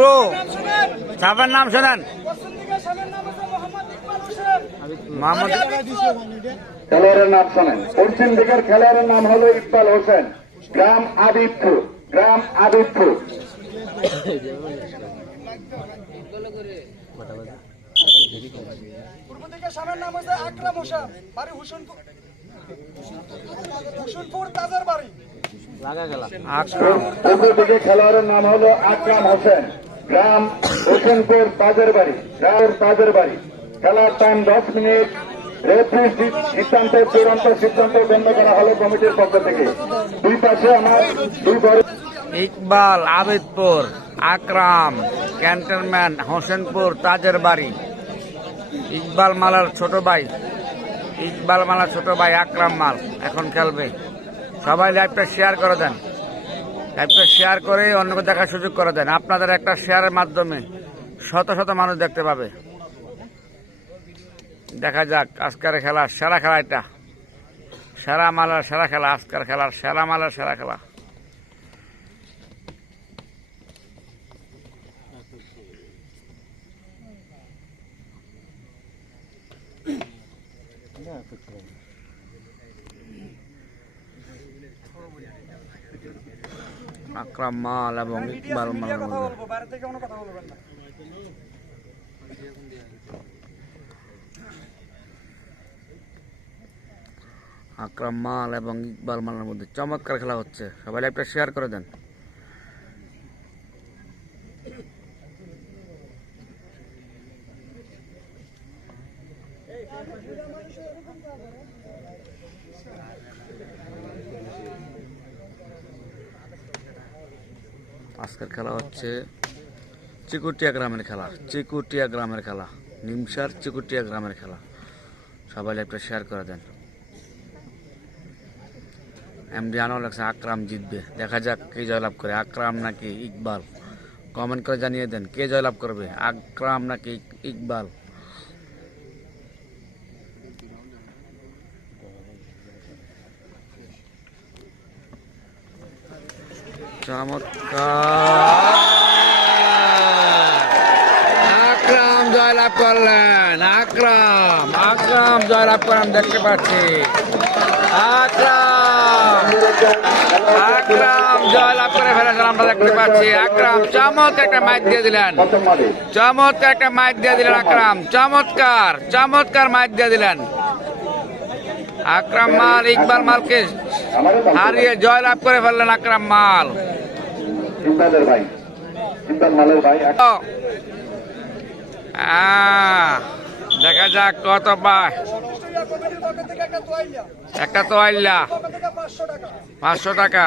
Bro সাবের নাম শোনেন। খেলোয়াড়ের নাম শোনেন। পশ্চিম দিকের খেলোয়াড়ের নাম হলো ইকবাল হোসেন। গ্রাম আদিত্যপুর গ্রাম আদিত্যপুর পূর্ব দিকে স্বামীর নাম হচ্ছে আকরাম হোসেন বাড়ি হুসেনপুর। হুসেনপুর তাজার বাড়ি। আকরাম। পূর্ব দিকে খেলোয়াড়ের নাম হলো আকরাম হোসেন। গ্রাম হোসেনপুর তাজের বাড়ি, গ্রামের তাজের বাড়ি। খেলার টাইম দশ মিনিট। রেফারি সিদ্ধান্ত চূড়ান্ত সিদ্ধান্ত গণ্য করা হলো কমিটির পক্ষ থেকে। দুই পাশে আমার দুই বড় ইকবাল, আবিদপুর, আকরাম ক্যান্টনমেন্ট হোসেনপুর, তাজের বাড়ি। ইকবাল মালার ছোট ভাই। ইকবাল মালার ছোট ভাই আকরাম মাল। এখন খেলবে। সবাই লাইভটা শেয়ার করে দেন। লাইভটা শেয়ার করে অন্যকে দেখার সুযোগ করে দেন। আপনাদের একটা শেয়ারের মাধ্যমে শত শত মানুষ দেখতে পাবে। দেখা যাক, আজকের খেলা সেরা খেলা এটা। সেরা মালার সেরা খেলা, আজকের খেলার সেরা মালার সেরা খেলা। আকরাম মাল এবং ইকবাল না। আকরাম মাল এবং ইকবাল মালের মধ্যে চমৎকার খেলা হচ্ছে। সবাই লাইভটা শেয়ার করে দেন। আজকের খেলা হচ্ছে চিকুটিয়া গ্রামের খেলা, চিকুটিয়া গ্রামের খেলা, নিমসার চিকুটিয়া গ্রামের খেলা। সবাই একটা শেয়ার করে দেন। এমডি আনোয়ার লাগছে আকরাম জিতবে। দেখা যাক কে জয়লাভ করে। আকরাম নাকি ইকবাল? কমেন্ট করে জানিয়ে দেন, কে জয়লাভ করবে? আকরাম নাকি ইক- ইকবাল? চমৎকার। আকরাম জয়লাভ করলেন, আকরাম আকরাম জয়লাভ করলাম, দেখতে পাচ্ছি। আকরাম আকরাম জয়লাভ করে ফেলেছেন, আমরা দেখতে পাচ্ছি। আকরাম চমৎকার একটা মাইক দিয়ে দিলেন। চমৎকার একটা মাইক দিয়ে দিলেন, আকরাম, চমৎকার চমৎকার মাইক দিয়ে দিলেন। আকরাম মাল, ইকবাল মালকে হারিয়ে জয়লাভ করে ফেললেন, আকরাম মাল। চিন্তাদের ভাই। চিন্তার মালের ভাই দেখা যাক কত পায়। একটা তো আইলা পাঁচশো টাকা।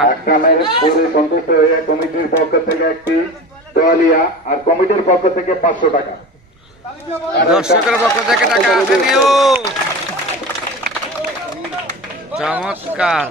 পূর্বে সন্তুষ্ট হয়ে কমিটির পক্ষ থেকে একটি তোয়ালিয়া আর কমিটির পক্ষ থেকে পাঁচশো টাকা। দর্শকের পক্ষ থেকে টাকা আসেনিও চমৎকার।